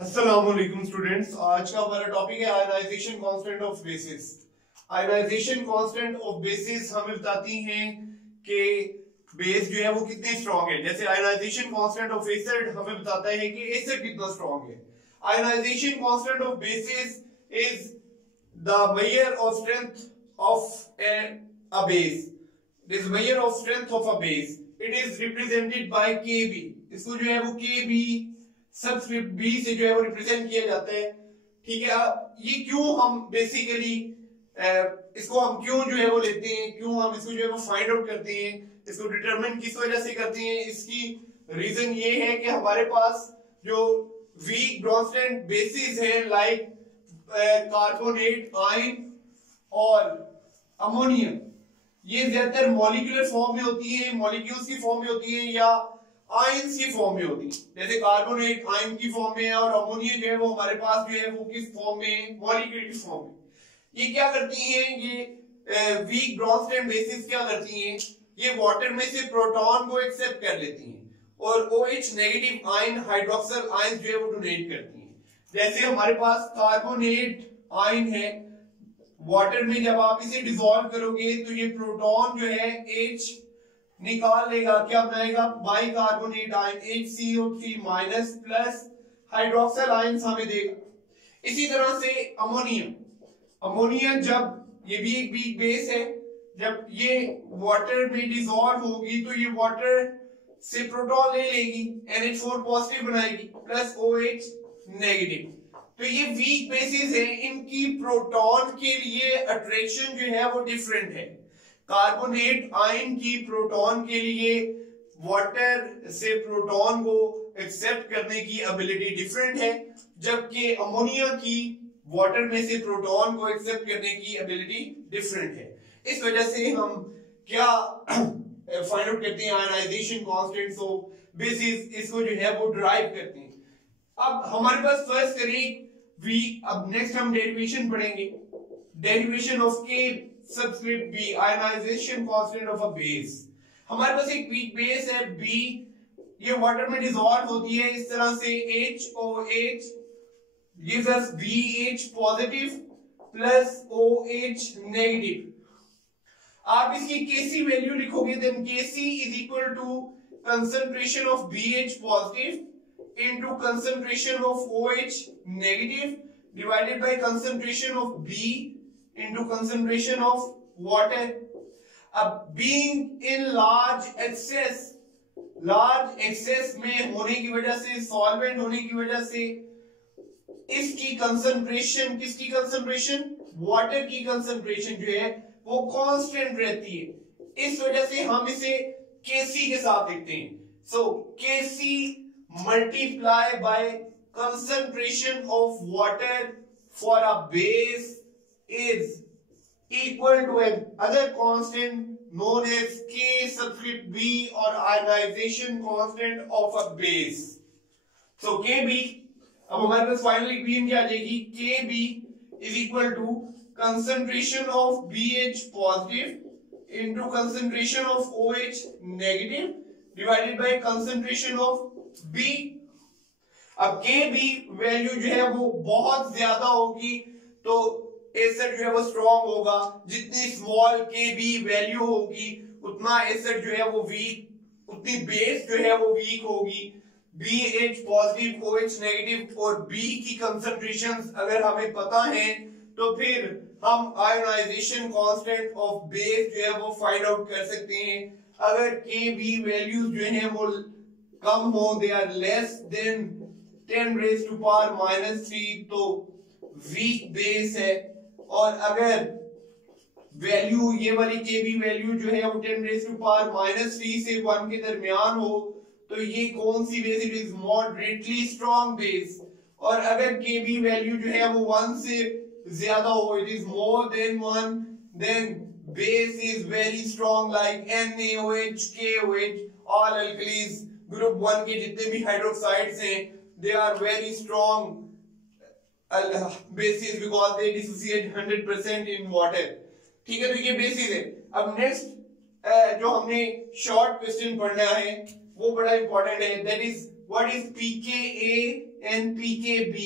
अस्सलाम वालेकुम स्टूडेंट्स। आज का हमारा टॉपिक है ionization constant of bases. Ionization constant of bases हमें बताती हैं कि बेस जो है वो कितने स्ट्रांग है। जैसे आयनाइजेशन कांस्टेंट ऑफ एसिड हमें बताता है कि एसिड कितना स्ट्रांग है। Ionization constant of bases is the measure of strength of a base. This measure of strength of a base. It is represented by Kb. इसको जो है वो Kb सबस्क्रिप्ट b से जो है वो रिप्रेजेंट किया जाता है। ठीक है, अब ये क्यों हम बेसिकली इसको हम क्यों जो है वो लेते हैं, क्यों हम इसको जो है वो फाइंड आउट करते हैं, इसको डिटरमिन किस वजह से करते हैं, इसकी रीजन ये है कि हमारे पास जो वीक ब्रॉन्स्टेड बेसिस है लाइक कार्बोनेट, आयन और अमोनियम, ये ज्यादातर मॉलिक्यूलर फॉर्म में होती है, मॉलिक्यूल्स की फॉर्म में होती है या आयंस की फॉर्म में होती है। जैसे कार्बोनेट आयन की फॉर्म में है और अमोनिया जो है वो हमारे पास जो है वो किस फॉर्म में, मॉलिक्यूल की फॉर्म में। ये क्या करती हैं, ये वीक ब्रॉन्स्टेड बेसिस क्या करती हैं, ये वाटर में से प्रोटॉन को एक्सेप्ट कर लेती हैं और OH negative ion hydroxyl ion जो है वो डोनेट करती हैं। जैसे हमारे पास कार्बोनेट आयन है, वाटर में जब आप इसे डिसॉल्व करोगे तो ये प्रोटॉन जो है H निकाल लेगा, क्या बनाएगा, by carbonate ion HCO3 minus plus hydroxyl ions हमें देगा। इसी तरह से अमोनिया जब ये भी एक वीक बेस है, जब ये वाटर में डिसॉल्व होगी तो ये वाटर से प्रोटॉन ले लेगी, NH4 पॉजिटिव बनाएगी प्लस OH नेगेटिव। तो ये वीक बेसिस है, इनकी प्रोटॉन के लिए अट्रैक्शन जो है वो डिफरेंट है। कार्बोनेट आयन की प्रोटॉन के लिए वाटर से प्रोटॉन को एक्सेप्ट करने की एबिलिटी डिफरेंट है, जबकि अमोनिया की वाटर में से प्रोटॉन को एक्सेप्ट करने की एबिलिटी डिफरेंट है। इस वजह से हम क्या फाइंड आउट करते हैं, आयनाइजेशन कांस्टेंट्स ऑफ बेसिस, इसको जो है वो डिराइव करते हैं। अब हमारे पास फर्स्ट करें अब नेक्स्ट हम डेरिवेशन पढ़ेंगे, derivation of K subscript B, ionization constant of a base. हमारे पास एक वीक बेस है बी, ये वाटर में डिसॉल्व होती है इस तरह से HOH gives us BH positive plus OH negative. आप इसकी Kc वैल्यू लिखोगे, then Kc is equal to concentration of BH positive into concentration of OH negative divided by concentration of B into concentration of water. Being in large excess में होने की वजह से, solvent होने की वजह से इसकी कंसंट्रेशन, किसकी कंसंट्रेशन, वाटर की कंसंट्रेशन जो है वो कांस्टेंट रहती है। इस वजह से हम इसे Kc के साथ लिखते हैं। सो Kc multiply by concentration of water for a base is equal to another constant known as K subscript B or ionization constant of a base. So Kb, अब हमारे पास फाइनल इक्वेशन क्या आ जाएगी, Kb is equal to concentration of BH positive into concentration of OH negative divided by concentration of B। अब Kb value जो है वो बहुत ज्यादा होगी तो एसिड जो है वो स्ट्रॉन्ग होगा, जितनी स्मॉल Kb वैल्यू होगी उतना एसिड जो है वो वीक, उतनी बेस जो है वो वीक होगी। BH पॉजिटिव, OH नेगेटिव और B की कंसंट्रेशंस अगर हमें पता है तो फिर हम आयनाइजेशन कांस्टेंट ऑफ बेस जो है वो फाइंड आउट कर सकते हैं। अगर Kb वैल्यूज जो है वो कम हो, they are less than 10 raised to power -3 तो वीक बेस है, और अगर वैल्यू ये वाली Kb वैल्यू जो है वो 10 raised to power -3 से 1 के दरमियान हो तो ये कौन सी base, it is moderately strong base. और अगर Kb वैल्यू जो है वो 1 से ज्यादा हो, it is more than 1, then base is very strong like NaOH, KOH, all alkalies. Group 1 के जितने भी हाइड्रोक्साइड्स हैं they are very strong bases because they dissociate 100% in water. ठीक है, तो ये बेसिस है। अब नेक्स्ट जो हमने शॉर्ट क्वेश्चन पढ़ना है वो बड़ा इंपॉर्टेंट है, that is what is pKa and pKb?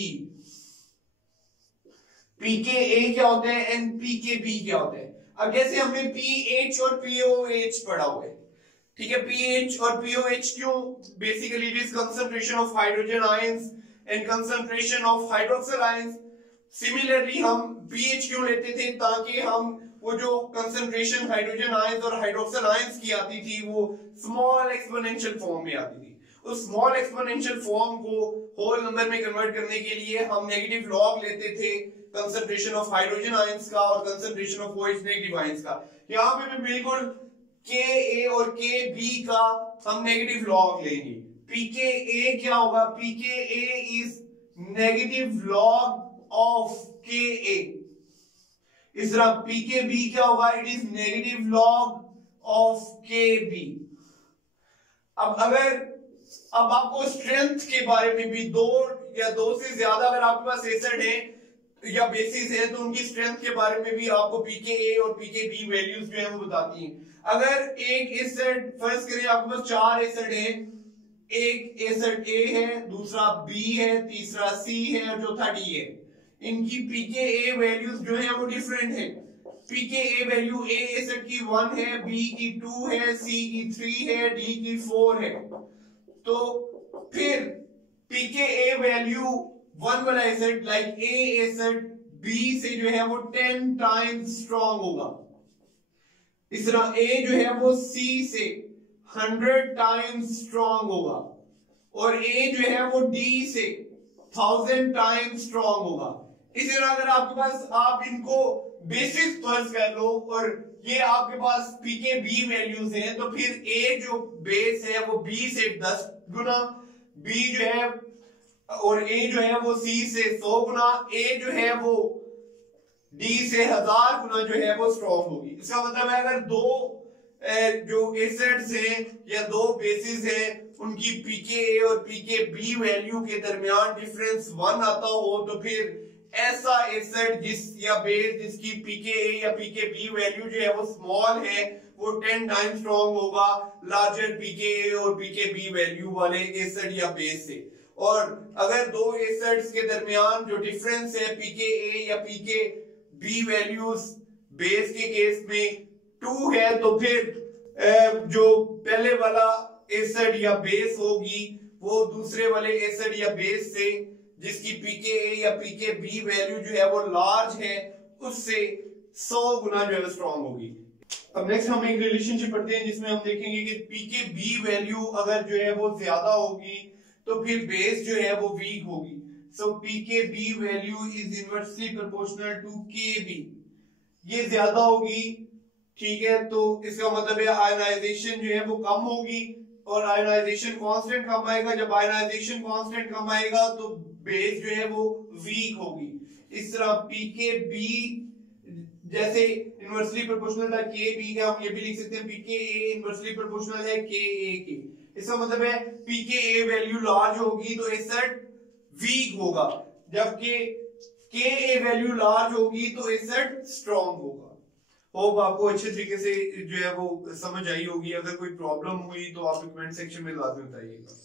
pKa क्या होता है एंड pKb क्या होता है? अब जैसे हमने pH और pOH पढ़ा हुआ है, ठीक है, pH और pOH क्यों? Basically it is concentration of hydrogen ions and concentration of hydroxyl ions. Similarly हम pH क्यों लेते थे? ताकि हम वो जो कंसंट्रेशन हाइड्रोजन आयंस और हाइड्रोक्सिल आयंस की आती थी वो स्मॉल एक्सपोनेंशियल फॉर्म में आती थी। उस स्मॉल एक्सपोनेंशियल फॉर्म को होल नंबर में कन्वर्ट करने के लिए हम नेगेटिव लॉग लेते थे कंसंट्रेशन ऑफ हाइड्रोजन आयंस का और concentration of OH negative ions का। यहाँ पे भी बिल्कुल Ka और Kb का हम नेगेटिव लॉग लेंगे। pKa क्या होगा? pKa is negative log of Ka। इस तरह pKb क्या होगा? It is negative log of Kb। अब आपको स्ट्रेंथ के बारे में भी दो या दो से ज्यादा अगर आपके पास एसिड है या बेसिस है तो उनकी स्ट्रेंथ के बारे में भी आपको pKa और pKb वैल्यूज जो है वो बताती हैं। अगर एक एसिड, फर्ज करें आपके पास 4 एसिड है, एक एसिड A है, दूसरा B है, तीसरा C है और चौथा D है, इनकी pKa वैल्यूज जो है वो डिफरेंट है। pKa वैल्यू A एसिड की 1 है, B की 2 है, C की 3 है, D की 4 है। तो फिर pKa वैल्यू 1 वाला acid like A acid B से जो है वो 10 टाइम्स स्ट्रॉन्ग होगा। इस तरह A जो है वो C से 100 टाइम्स स्ट्रॉन्ग होगा और A जो है वो D से 1000 टाइम्स स्ट्रॉन्ग होगा। इसी तरह अगर आपके पास, आप इनको बेसिस फर्ज कर लो और ये आपके पास pKb वैल्यूज हैं, तो फिर A जो बेस है वो B से 10 गुना, B जो है और A जो है वो C से 100 गुना, A जो है वो D से 1000 गुना जो है वो स्ट्रॉन्ग होगी। इसका मतलब है अगर दो जो एसिड्स हैं या दो बेसिस हैं उनकी pKa और pKb वैल्यू के दरमियान डिफरेंस 1 आता हो तो फिर ऐसा एसिड जिस या बेस जिसकी pKa या pKb वैल्यू जो है वो स्मॉल है वो 10 टाइम्स स्ट्रॉन्ग होगा लार्जर pKa और pKb वैल्यू वाले एसिड या बेस से। और अगर दो एसिड्स के दरमियान जो डिफरेंस है pKa या pKb वैल्यूज बेस के केस में 2 है तो फिर जो पहले वाला एसिड या बेस होगी वो दूसरे वाले एसिड या बेस से जिसकी pKa या pKb वैल्यू जो है वो लार्ज है उससे 100 गुना जो है स्ट्रॉन्ग होगी। अब नेक्स्ट हम एक रिलेशनशिप पढ़ते हैं जिसमें हम देखेंगे कि pKb वैल्यू अगर जो है वो ज्यादा होगी तो फिर बेस जो है वो वीक होगी। So pKb value is inversely proportional to Kb। ये ज्यादा होगी, ठीक है, तो इसका मतलब है आयनाइजेशन जो है वो कम होगी और आयनाइजेशन कांस्टेंट कम आएगा। जब आयनाइजेशन कांस्टेंट कम आएगा तो बेस जो है वो वीक होगी। इस तरह pKb जैसे इनवर्सली प्रोपोर्शनल था Kb का, हम ये भी लिख सकते हैं pKa इनवर्सली प्रोपोर्शनल है Ka के। इसका मतलब है pKa वैल्यू लार्ज होगी तो एसिड वीक होगा, जबकि Ka वैल्यू लार्ज होगी तो एसिड स्ट्रॉन्ग होगा। होप आपको अच्छे तरीके से जो है वो समझ आई होगी। अगर कोई प्रॉब्लम हुई तो आप कमेंट सेक्शन में लाजमी बताइएगा।